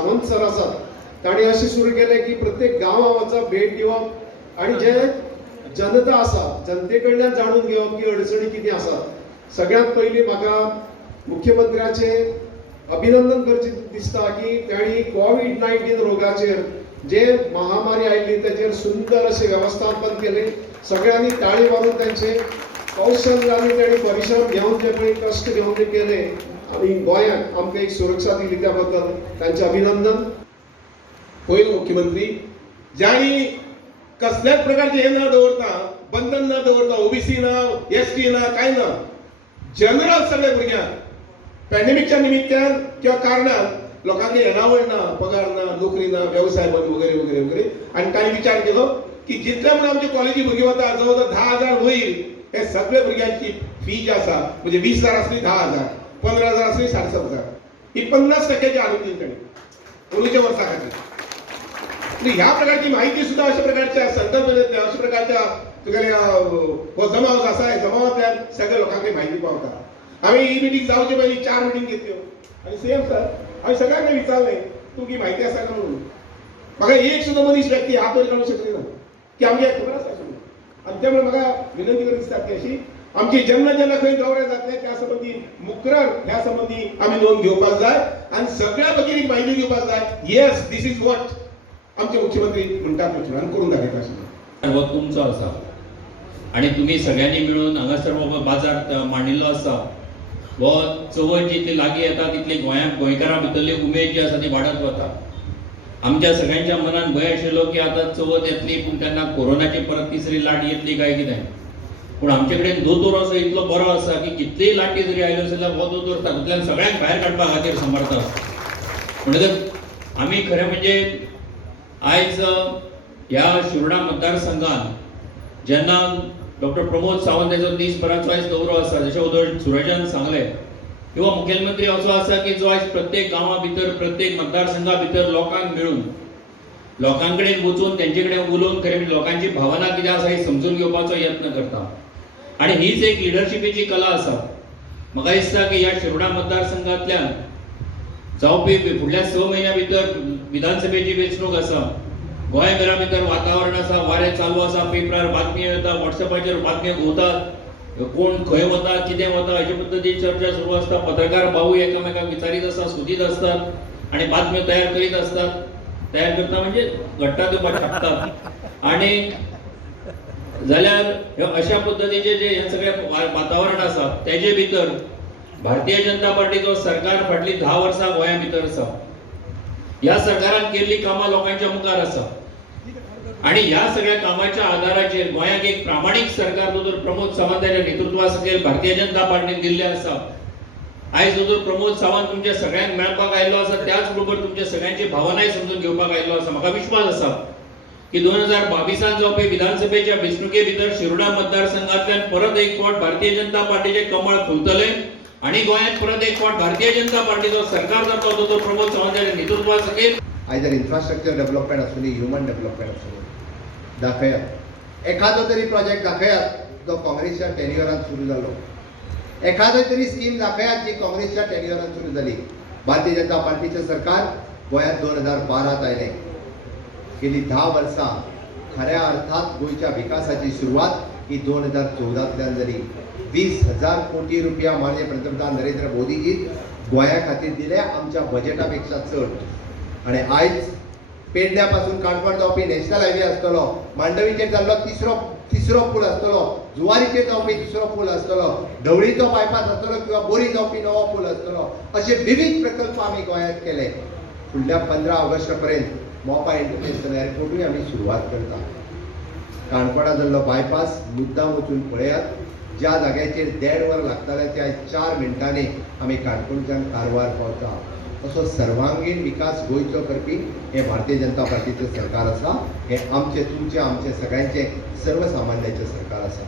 Sawant sir आसात ताणी अशें सुरू केलें की प्रत्येक गांवां वचप भेट दिवप आनी जे जनता आसा जनते कडल्यान जाणून घेवप की अडचणी कितें आसात. सगळ्यांत पयलीं म्हाका मुख्यमंत्र्याचे अभिनंदन करचें दिसता की तांणी कोविड-19 रोगाचेर जे महामारी आयिल्ली ताचेर सुंदर अशें वेवस्थापन केलें. सगळ्यांनी ताळी मारून तांचे कौशल्यानी तांणी परिश्रम घेवन जे पळय कश्ट घेवन जे केले आनी गोंयांक आमकां एक सुरक्षा दिली त्या बद्दल तांचें अभिनंदन. पयलो मुख्यमंत्री ज्यांनी कसल्याच प्रकारचे हे न दवरता, बंधन न दवरता, ओबीसी ना, एसटी ना, काय ना, जनरल सगळे भुरग्यांक पॅन्डेमिकच्या निमित्तान किंवा कारणान लोकांक येणावळ ना, पगार ना, नोकरी ना, व्यवसाय बंद वगैरे वगैरे वगैरे. आणि तांणी विचार केलो की जितले म्हणून आमचे कॉलेजी भुरगीं वता जवळ जवळ 10,000 होईल हे सगळे भुरग्यांची फी जी आसा म्हणजे 20,000 आसली 10,000, 15,000 आसली 7,500 ही 50% हाडून दिली तांणी उणीच्या वर्सा खातीर. ह्या प्रकारची माहिती सुद्धा अशा प्रकारच्या संकल्पनेतल्या अशा प्रकारच्या तुगेले हो जमाव आसा हे जमावांतल्यान सगळ्या लोकांक माहिती पावता. आम्ही ही मिटींग जावचे पयलीं 4 मिटींग घेतल्यो आनी सेम सर हांवें सगळ्यांक विचारलें तुमची म्हायती आसा काय म्हणून. म्हाका एक सुद्दां मनीस व्यक्ती हात वयर काडूंक शकली ना की आमगे खबर आसा अशें म्हणून. आनी त्यामुळे म्हाका विनंती करून दिसता की अशी आमची जेन्ना जेन्ना खंय दौरे जातले त्या संबंधी मुकरर ह्या संबंधी आमी नोंद घेवपाक जाय आनी सगळ्या भगिनीक म्हायती दिवपाक जाय. येस दिस इज वॉट आमचे मुख्यमंत्री म्हणटात आणि करून दाखयता अशें. हो तुमचो आसा आणि तुम्ही सगळ्यांनी मिळून हांगासर बाजार मांडिल्लो आसा. हो चवथ जितली लागीं येता तितली गोंयकारां भितरली उमेद जी आसा ती वाडत वता. आमच्या सगळ्यांच्या मनान भंय आशिल्लो की आतां चवथ येतली पूण तेन्ना कोरोनाची परत तिसरी लाट येतली काय कितें. पूण आमचे कडेन दोतोर असो इतलो बरो आसा की कितलीय लाटी जरी आयल्यो जाल्यार हो दोतोर तातूंतल्यान सगळ्यांक भायर काडपा खातीर समर्थ आसा. म्हणटकच आमी खरें म्हणजे आयज ह्या शिरोडा मतदारसंघात जेन्ना डॉक्टर प्रमोद सावंत हेचो दीसभराचो आयज दौरो आसा जशें उदय सुरजान सांगलें किंवा मुखेलमंत्री असो आसा की जो आयज प्रत्येक गांवा भितर प्रत्येक मतदारसंघा भितर लोकांक मेळून लोकां कडेन वचून तेंचे कडेन उलोवन खरें म्हणजे लोकांची भावना कितें आसा ही समजून घेवपाचो यत्न करता. आनी हीच एक लिडरशिपीची कला आसा. म्हाका दिसता की ह्या शिरोडा मतदारसंघांतल्यान जावपी फुडल्या 6 म्हयन्या भितर विधानसभेची वेंचणूक आसा. गोंयभरा भितर वातावरण आसा, वारें चालू आसा, पेपरार बातमी येता, व्हॉट्सॅपाचेर बातम्यो घुंवतात, कोण खंय वता कितें वता अशे पद्दतीन चर्चा सुरू आसता. पत्रकार भावूय एकामेकाक विचारीत आसतात, सोदीत असतात आनी बातम्यो तयार करीत असतात. तयार करता म्हणजे घडटा त्यो छापतात. आनी जाल्यार अशा पद्दतीचे जे हे सगळे वातावरण आसा तेजे भितर भारतीय जनता पार्टीचो सरकार फाटली 10 वर्सां गोंया भितर आसा. ह्या सरकारान केल्ली कामां लोकांच्या मुखार आसा आणि ह्या सगळ्या कामाच्या आधाराचेर गोंयाक एक प्रामाणीक सरकार दोतोर प्रमोद सावंताच्या नेतृत्वा सकयल भारतीय जनता पार्टीन दिल्ले आसा. आयज दोतोर प्रमोद सावंत तुमच्या सगळ्यांक मेळपाक आयिल्लो आसा, त्याच बरोबर तुमच्या सगळ्यांची भावनाय समजून घेवपाक आयिल्लो आसा. म्हाका विश्वास आसा की 2022 जावपी विधानसभेच्या वेंचणुके भितर शिरोडा मतदारसंघांतल्यान परत एक फावट भारतीय जनता पार्टीचे कमळ फुलतले आणि गोंयांत परत एक फावट भारतीय जनता पार्टीचो सरकार जातलो दोतोर प्रमोद सावंताच्या नेतृत्वा सकयल. आयदर इन्फ्रास्ट्रक्चर डेव्हलपमेंट आसूं ह्युमन डेव्हलपमेंट आसूं दाखयात. एखादो तरी प्रोजेक्ट दाखयात जो काँग्रेसच्या टेन्युअरान सुरू जालो. एखादो तरी स्कीम दाखयात जी काँग्रेसच्या टेन्युअरान सुरू जाली. भारतीय जनता पार्टीचे सरकार गोंयांत 2012 आयलें. गेली 10 वर्सां खऱ्या अर्थात गोंयच्या विकासाची सुरवात ही 2014तल्यान जाली. 20,000 कोटी रुपया माननीय पंतप्रधान नरेंद्र मोदीजी गोंया खातीर दिले आमच्या बजेटा पेक्षा चड. आणि आयज पेडण्या पासून काणकोण जावपी नॅशनल हायवे आसतलो, मांडवीचेर जाल्लो तिसरो पूल आसतलो, जुवारीचेर जावपी दुसरो पूल आसतलो, ढवळीचो बायपास आसतलो किंवा बोरी जावपी नवो पूल आसतलो, असे विविध प्रकल्प आमी गोंयांत केले. फुडल्या 15 ऑगस्ट पर्यंत मोपा इंटरनॅशनल एअरपोर्टूय आमी सुरवात करता. काणकोणा जाल्लो बायपास मुद्दाम वचून पळयात. ज्या जाग्याचेर 1.5 वर लागताले ते आयज 4 मिनटांनी आमी काणकोणच्यान कारवार पावता. असो सर्वांगीण विकास गोंयचो करपी हे भारतीय जनता पार्टीचें सरकार आसा. हे आमचे तुमचे आमचे सगळ्यांचे सर्वसामान्याचे सरकार आसा.